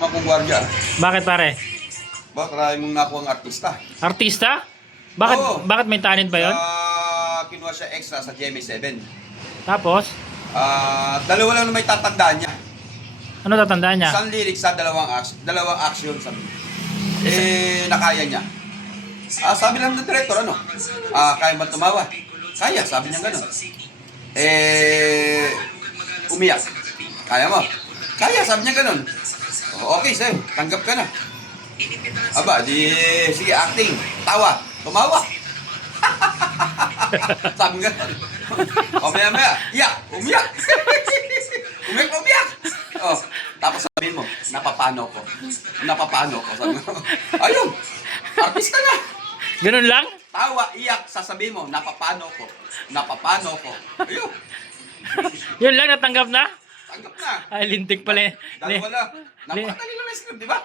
Akong gwardiya. Bakit pare? Bakit marami mong nakuha ang artista? Artista? Bakit Oo. bakit may talent ba 'yon? Kinuha siya extra sa GMA7. Tapos, Dalawa lang na may tatandaan niya. ano tatandaan niya? Isang lyrics sa dalawang action sabi. Nakaya niya. Sabi lang ng director, kaya ba tumawa? Kaya, sabi niya gano'n. Umiyak. Kaya mo? Kaya, sabi niya gano'n. Okay, sir, tanggap ka na. Aba, sige, acting, tawa, tumawa. Sabi nga, maya, iyak, umiyak. Umiyak. Tapos sabihin mo, napapano ko. Sabi mo, ayun, artista na. Ganun lang? Tawa, iyak, sasabihin mo, napapano ko. Ayun, Yun lang natanggap na? tanggap na. Ay, lintik pala. Dalawa lang. Napakadali lang na script, di ba?